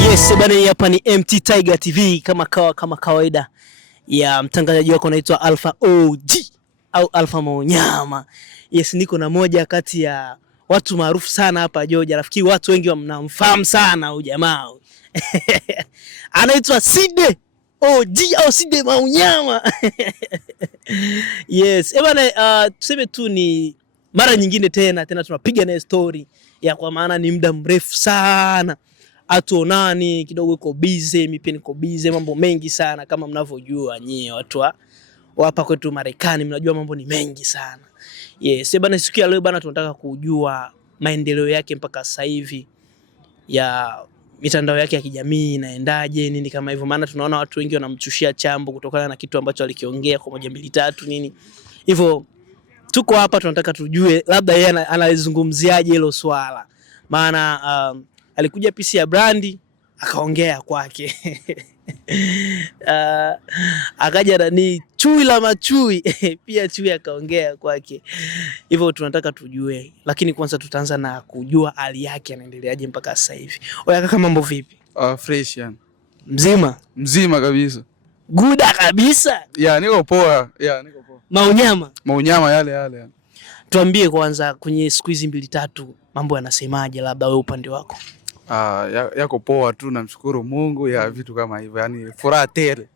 Yes, bana, hapa ni MT Tiger TV kama kawaida ya mtangazaji wako anaitwa Alpha OG au Alpha Maunyama. Yes, niko na moja kati ya watu maarufu sana hapa Georgia. Rafiki, watu wengi wanamfahamu sana huyu jamaa. Anaitwa Side OG au Side Maunyama. Yes, bana, tuseme tu ni mara nyingine tena tunapiga na story ya, kwa maana ni muda mrefu sana atuonani, kidogo uko busy, mimi pia niko busy, mambo mengi sana kama mnavyojua nyie watu wa hapa kwetu Marekani, mnajua mambo ni mengi sana. Yes, bana, siku ya leo bana tunataka kujua maendeleo yake mpaka sasa hivi ya mitandao yake ya kijamii inaendaje, nini kama hivyo, maana tunaona watu wengi wanamchushia chambo kutokana na kitu ambacho alikiongea kwa 1 2 3 nini. Hivyo tuko hapa tunataka tujue labda yeye analizungumziaje hilo swala. Maana alikuja pisi ya brandi akaongea kwake. Akaja ni chui la machui pia chui akaongea kwake. Hivyo tunataka tujue, lakini kwanza tutaanza na kujua hali yake anaendeleaje mpaka sasa hivi. Oya kaka, mambo vipi? Fresh yani. Mzima Kabisa. Guda kabisa. Niko poa. Niko poa. Maunyama yale yani. Tuambie kwanza, kwenye siku hizi 2 3 mambo yanasemaje, labda wewe upande wako? Yako poa tu, namshukuru Mungu ya vitu kama hivyo, yani furaha tele.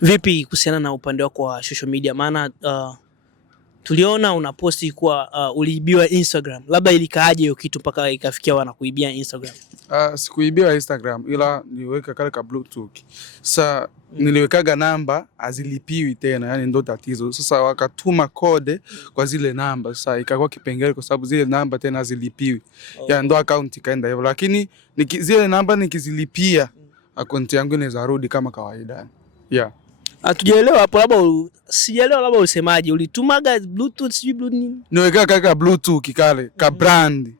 Vipi kuhusiana na upande wako wa social media? Maana tuliona unaposti kuwa uliibiwa Instagram. Labda ilikaaje hiyo kitu mpaka ikafikia wanakuibia Instagram? Sikuibiwa Instagram, ila niweka kale ka Bluetooth. Sasa niliwekaga namba azilipiwi tena, yani ndo tatizo. Sasa wakatuma kode kwa zile namba, sasa ikakuwa kipengele kwa sababu zile namba tena azilipiwi. Ndo account ikaenda hivyo, lakini zile namba nikizilipia account yangu inaweza rudi kama kawaida. Hatujaelewa hapo, labda sijaelewa, labda usemaje, ulitumaga Bluetooth sijui Bluetooth? Niweka kaka Bluetooth kale ka brand.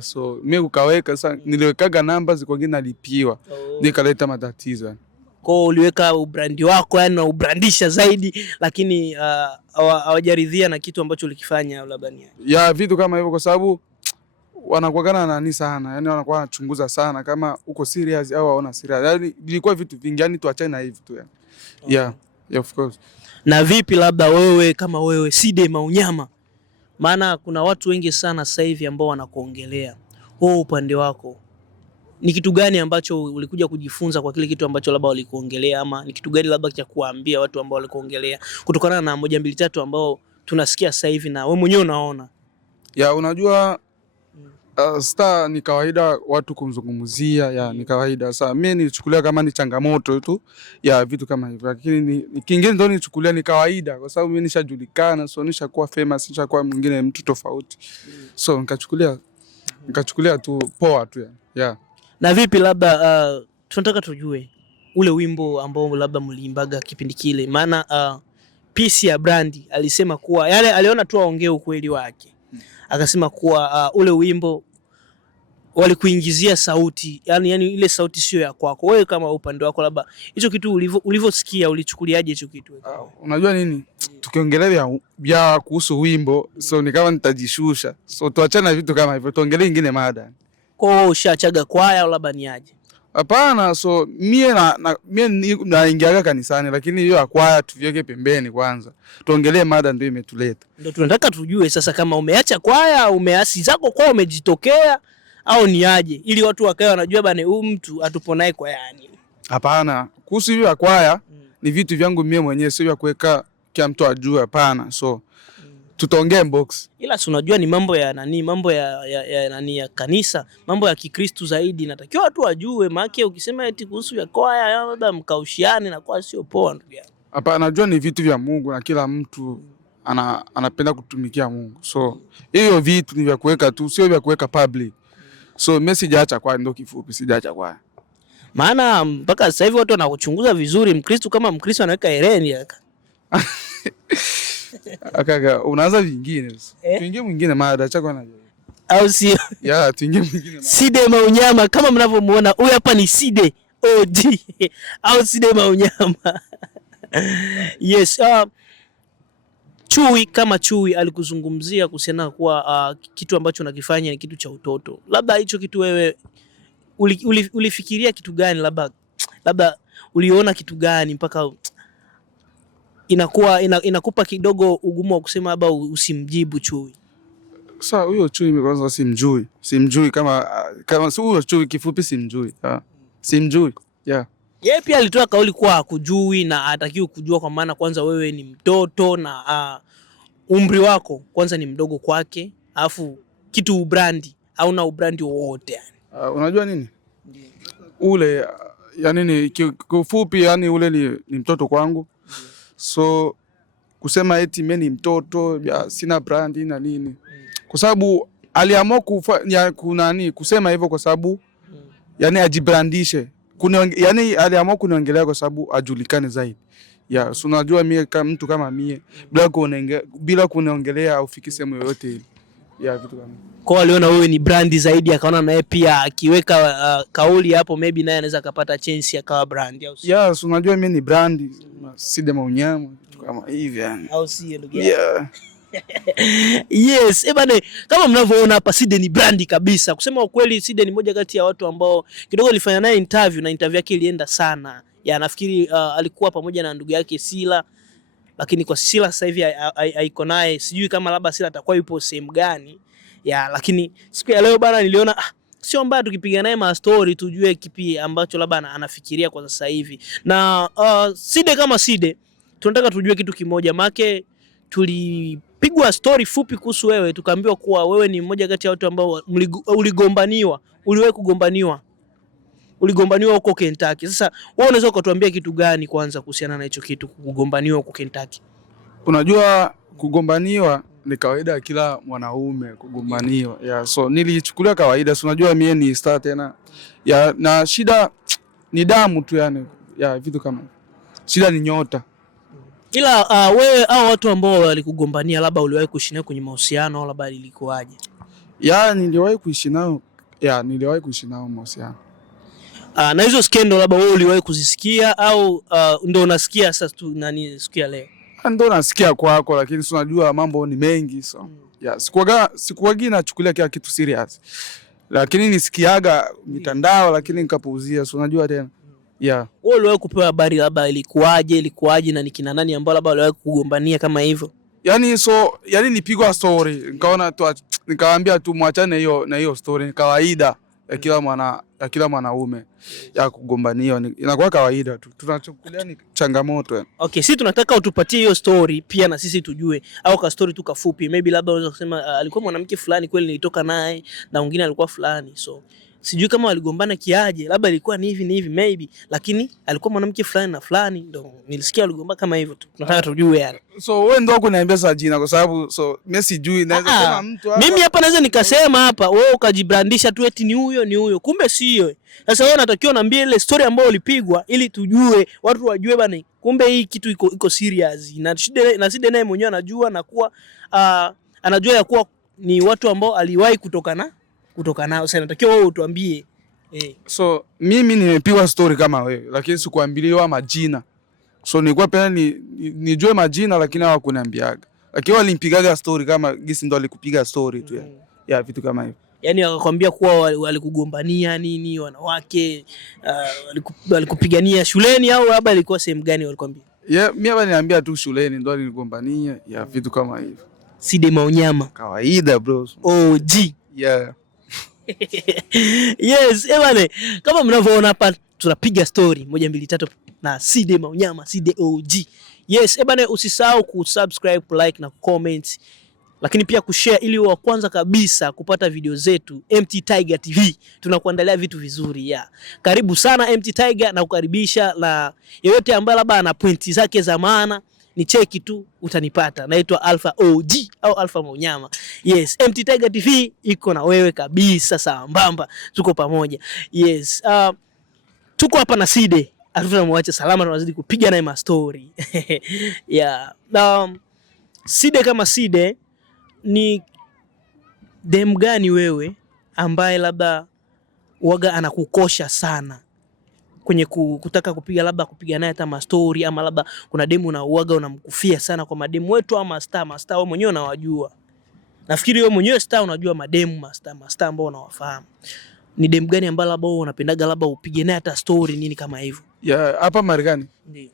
So mimi ukaweka, sasa niliwekaga namba ziko ngine nalipiwa. Nikaleta matatizo. Kwa uliweka ubrandi wako, yani na ubrandisha zaidi, lakini hawajaridhia na kitu ambacho ulikifanya labda ni. Vitu kama hivyo, kwa sababu wanakuagana nani sana, yani wanakuwa wanachunguza sana kama uko serious au hauna serious. Yani ilikuwa vitu vingi, yani tuachane na hivi tu yani. Of course. Na vipi labda wewe kama wewe Side Maunyama, maana kuna watu wengi sana sasa hivi ambao wanakuongelea. Wewe upande wako ni kitu gani ambacho ulikuja kujifunza kwa kile kitu ambacho labda walikuongelea, ama ni kitu gani labda cha kuambia watu ambao walikuongelea kutokana na 1 2 3 ambao tunasikia sasa hivi na wewe mwenyewe unaona? Unajua star ni kawaida watu kumzungumzia, ni kawaida. Sasa mimi nilichukulia kama ni changamoto tu ya vitu kama hivyo, lakini kingine ndio nilichukulia ni kawaida kwa sababu mimi nishajulikana, so nishakuwa famous, nishakuwa mwingine mtu tofauti. So nikachukulia tu poa tu yani. Na vipi labda tunataka tujue ule wimbo ambao labda mliimbaga kipindi kile, maana PC ya brandi alisema kuwa yale aliona tu aongee ukweli wake. Akasema kuwa ule wimbo walikuingizia sauti, yani ile sauti sio ya kwako. Wewe kama upande wako labda hicho kitu ulivyosikia ulichukuliaje hicho kitu? Unajua nini? Tukiongelea ya kuhusu wimbo, so ni kama nitajishusha. So tuachane na vitu kama hivyo, tuongelee nyingine mada. Kwa ushachaga kwaya au labda ni aje? Hapana, so mie naingiaga kanisani, lakini hiyo ya kwaya tuviweke pembeni kwanza. Tuongelee mada, ndio imetuleta. Ndio tunataka tujue sasa kama umeacha kwaya, umeasi zako kwa umejitokea au ni aje, ili watu wakae wanajua bana huyu mtu atupo naye kwa yani. Hapana, kuhusu hiyo ya kwaya ni vitu vyangu mimi mwenyewe, sio ya kuweka kila mtu ajue, hapana. So tutaongea box. Ila si unajua ni mambo ya nani, mambo ya nani, ya kanisa, mambo ya Kikristo zaidi, natakiwa watu wajue. Maana ukisema eti kuhusu ya kwaya labda mkaushiane na kwa sio poa ndugu yangu. Hapana, najua ni vitu vya Mungu na kila mtu anapenda kutumikia Mungu. So hiyo vitu ni vya kuweka tu, sio vya kuweka public. So message acha kwa ndo kifupi, sijaacha kwa. Maana mpaka sasa hivi watu wanakuchunguza vizuri. Mkristo kama Mkristo anaweka hereni aka. Akaga unaanza vingine. Tuingie mwingine mada chako na. Au sio? Tuingie mwingine mada. Side Maunyama kama mnavyomuona, huyu hapa ni Side OG au Side Maunyama. Yes, Chui alikuzungumzia kuhusiana kuwa kitu ambacho unakifanya ni kitu cha utoto. Labda hicho kitu wewe ulifikiria kitu gani, labda uliona kitu gani mpaka inakupa kidogo ugumu wa kusema labda usimjibu Chui? Sasa huyo Chui mimi kwanza simjui kama si huyo Chui, kifupi simjui. Simjui. Yeah. Yeye pia alitoa kauli kuwa hakujui na hatakiwi kujua, kwa maana kwanza wewe ni mtoto na umri wako kwanza ni mdogo kwake, alafu kitu ubrandi au na ubrandi wowote yani. Unajua nini? Ule yani ni kifupi yani ule ni mtoto kwangu. So kusema eti mimi ni mtoto sina brandi na nini. Kwa sababu aliamua kusema hivyo kwa sababu yani ajibrandishe. Yani aliamua kuniongelea kwa sababu ajulikane zaidi. So unajua mimi kama mtu kama mimi bila kuniongelea au fiki sehemu yoyote ile. Vitu kama. Kwa aliona wewe ni brandi zaidi, akaona naye pia akiweka kauli hapo maybe naye anaweza kupata chance akawa brandi au si. So unajua mimi ni brandi, Side Maunyama kama hivi yani. Au si ndugu yangu? Yes, bane, kama mnavyoona hapa Side ni brandi kabisa. Kusema ukweli, Side ni moja kati ya watu ambao kidogo nilifanya naye interview na interview yake ilienda sana. Nafikiri alikuwa pamoja na ndugu yake Sila, lakini kwa Sila sasa hivi haiko naye. Sijui kama labda Sila atakuwa yupo sehemu gani. Lakini siku ya leo bana niliona sio mbaya tukipiga naye ma story tujue kipi ambacho labda anafikiria kwa sasa hivi. Na Side kama Side tunataka tujue kitu kimoja, make tulipigwa story fupi kuhusu wewe, tukaambiwa kuwa wewe ni mmoja kati ya watu ambao uliwahi kugombaniwa huko Kentucky. Sasa wewe unaweza kutuambia kitu gani kwanza kuhusiana na hicho kitu, kugombaniwa huko Kentucky? Unajua kugombaniwa ni kawaida kila mwanaume kugombaniwa. So nilichukulia kawaida. So unajua mimi ni star tena. Na shida ni damu tu yani. Vitu kama. Shida ni nyota. Ila wewe au watu ambao walikugombania labda uliwahi kuishi nao kwenye mahusiano au labda ilikuwaje? Niliwahi kuishi nao. Niliwahi kuishi nao mahusiano. Na hizo skendo labda wewe uliwahi kuzisikia au ndio unasikia sasa tu sikia leo? Ndio nasikia kwako, lakini si unajua mambo ni mengi so. Sikuwagi nachukulia kila kitu serious. Lakini nisikiaga mitandao lakini nikapuuzia, so unajua tena. Wewe uliwahi kupewa habari labda ilikuwaje na ni kina nani ambao labda waliwahi kugombania kama hivyo? Yani nipigwa story, nikaona tu nikawaambia tu muachane na hiyo story, ni kawaida ya kila mwanaume ya kugombaniwa, inakuwa kawaida tu. Tunachukulia ni changamoto. Okay, sisi tunataka utupatie hiyo story pia na sisi tujue, au ka story tu kafupi, maybe labda unaweza kusema alikuwa mwanamke fulani kweli nilitoka naye na mwingine alikuwa fulani, so sijui kama waligombana kiaje, labda ilikuwa ni hivi maybe, lakini alikuwa mwanamke fulani na fulani ndio nilisikia waligombana kama hivyo tu. Tunataka tujue yani. So wewe ndio kuniambia sasa jina kwa sababu mimi sijui, naweza sema mtu hapa. Mimi hapa naweza nikasema hapa wewe ukajibrandisha tu eti ni huyo, kumbe sio. Sasa wewe unatakiwa niambie ile story ambayo ulipigwa ili tujue, watu wajue bana, kumbe hii kitu iko serious. Na Side naye mwenyewe anajua na kuwa anajua ya kuwa ni watu ambao aliwahi kutoka nao. Sasa natakiwa wewe utuambie. So mimi nimepigwa story kama wewe, lakini sikuambiliwa majina. So nilikuwa pia nijue majina lakini hawakuniambiaga. Lakini walimpigaga story kama gisi ndo alikupiga story tu vitu kama hivyo. Yaani akakwambia kuwa walikugombania nini, wanawake, walikupigania shuleni au labda ilikuwa sehemu gani walikwambia? Mimi hapa niambia tu shuleni ndo alinigombania vitu kama hivyo. Side Maunyama. Kawaida bro. OG. Yes, bane, kama mnavyoona hapa tunapiga story 1 2 3 na Side Maunyama, Side OG. Yes, bane, usisahau kusubscribe, like na comment, lakini pia kushare ili wa kwanza kabisa kupata video zetu. MT Tiger TV tunakuandalia vitu vizuri. Karibu sana MT Tiger, na kukaribisha na yeyote ambaye labda ana pointi zake za maana, ni cheki tu utanipata. Naitwa Alpha OG au Alpha Maunyama. Yes, MT Tiger TV iko na wewe kabisa sambamba. Tuko pamoja. Yes, tuko hapa na Side. Hatutamwacha salama, tunazidi kupiga naye ma story. Side kama Side, ni dem gani wewe ambaye labda waga anakukosha sana kwenye kutaka kupiga naye hata ma story, ama labda kuna demu na uaga unamkufia sana kwa mademu wetu ama star wewe mwenyewe unawajua? Nafikiri wewe mwenyewe star unajua mademu star ambao unawafahamu. ni dem gani ambaye labda unapendaga labda upige naye hata story nini kama hivyo? Ya hapa Marekani. Ndio.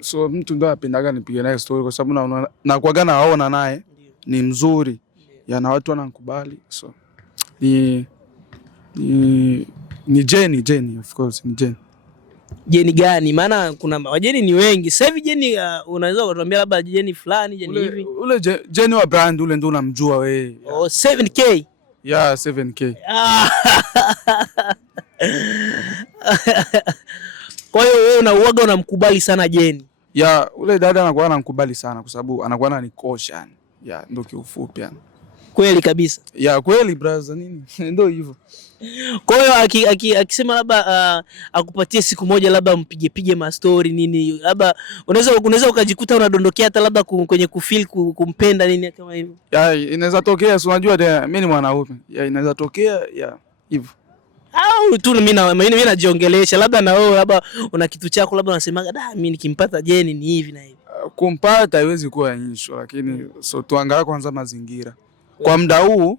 So mtu ndo apendaga nipige naye story kwa sababu na kuaga naona naye ni mzuri. Ya na watu wananikubali. So ni Jenny of course, ni Jenny. Jenny gani? Maana kuna wajeni ni wengi. Sasa hivi Jenny unaweza kutuambia labda Jenny fulani, Jenny hivi. Ule Jenny wa brand ule ndo unamjua wewe. Oh, 7K. Yeah, 7K. Kwa hiyo wewe unauaga unamkubali sana Jenny. Ya ule dada anakuwa anamkubali sana kwa sababu anakuwa ananikosha yani. Ya ndo kiufupi yani. Kweli kabisa. Ya kweli brother nini? Ndio hivyo. Kwa hiyo akisema labda akupatie siku moja labda mpige ma story nini, labda unaweza ukajikuta unadondokea hata labda kwenye kufeel kumpenda nini kama hivyo. Ya inaweza tokea, si unajua tena mimi ni mwanaume. Ya inaweza tokea ya hivyo. Au tu mimi najiongelesha labda na wewe labda una kitu chako labda unasemaga mimi nikimpata Jenny ni hivi na hivi. Kumpata haiwezi kuwa issue, lakini so tuangalie kwanza mazingira. Kwa muda huu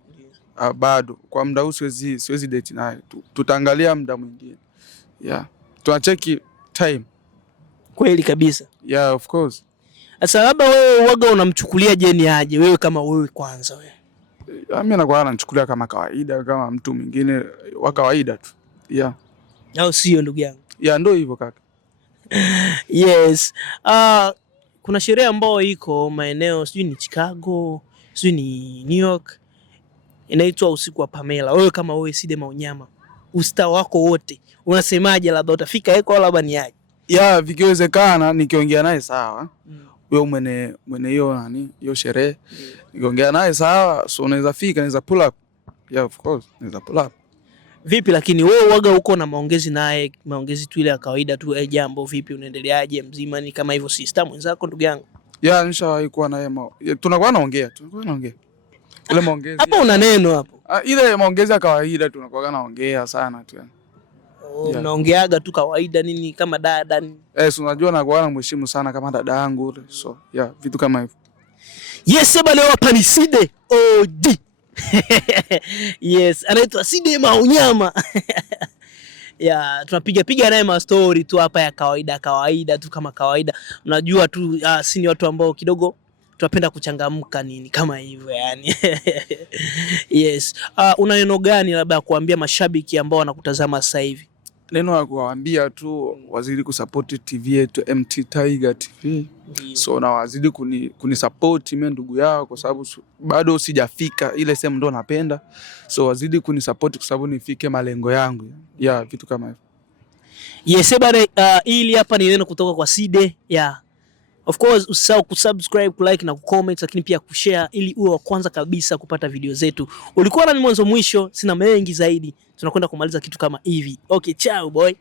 bado kwa muda huu siwezi date naye. Tutaangalia muda mwingine. Yeah. Tunacheki time. Kweli kabisa. Yeah, of course. Sasa labda wewe uaga unamchukulia Jenny aje wewe kama wewe kwanza wewe? Mimi nakuwa nachukulia kama kawaida kama mtu mwingine wa kawaida tu. Yeah. Au sio ndugu yangu? Yeah, ndio hivyo kaka. Yes. Kuna sherehe ambayo iko maeneo sijui ni Chicago, sijui ni New York. Inaitwa usiku wa Pamela. Wewe kama wewe Side Maunyama, usta wako wote unasemaje, labda utafika heko au labda ni yake? Yeah, vikiwezekana nikiongea naye sawa. Wewe mwene hiyo nani hiyo sherehe. Nikiongea naye sawa, so unaweza fika, naweza pull up. Yeah, of course, naweza pull up. Vipi lakini wewe waga uko na maongezi naye, maongezi tu ile ya kawaida tu, jambo vipi, unaendeleaje, mzima ni kama hivyo, sister mwenzako ndugu yangu? Yeah, nishawahi kuwa naye tunakuwa naongea. Ile maongezi. Hapo una neno hapo. Ile maongezi ya kawaida tunakuwa naongea sana tu yani. Unaongeaga tu kawaida nini kama dada nini? Unajua nakuwa namheshimu sana kama dada yangu ule. So, yeah, vitu kama hivyo. Yes, bale hapa ni Side OG. Yes, anaitwa Side Maunyama. Ya tunapiga naye ma story tu hapa ya kawaida tu kama kawaida. Unajua tu si ni watu ambao kidogo tunapenda kuchangamka nini kama hivyo yani. Yes. Una neno gani labda kuambia mashabiki ambao wanakutazama sasa hivi? Neno la kuwaambia tu wazidi kusupport TV yetu MT Tiger TV. So na wazidi kunisupport mimi ndugu yao kwa sababu bado sijafika ile sehemu ndo napenda. So wazidi kunisupport kwa sababu nifike malengo yangu. Yeah, vitu kama hivyo. Yes, bana ili hapa ni neno kutoka kwa Side. Yeah. Of course usisahau kusubscribe, kulike na kucomment, lakini pia kushare ili uwe wa kwanza kabisa kupata video zetu. Ulikuwa nami mwanzo mwisho, sina mengi zaidi. Tunakwenda kumaliza kitu kama hivi. Okay, ciao boy.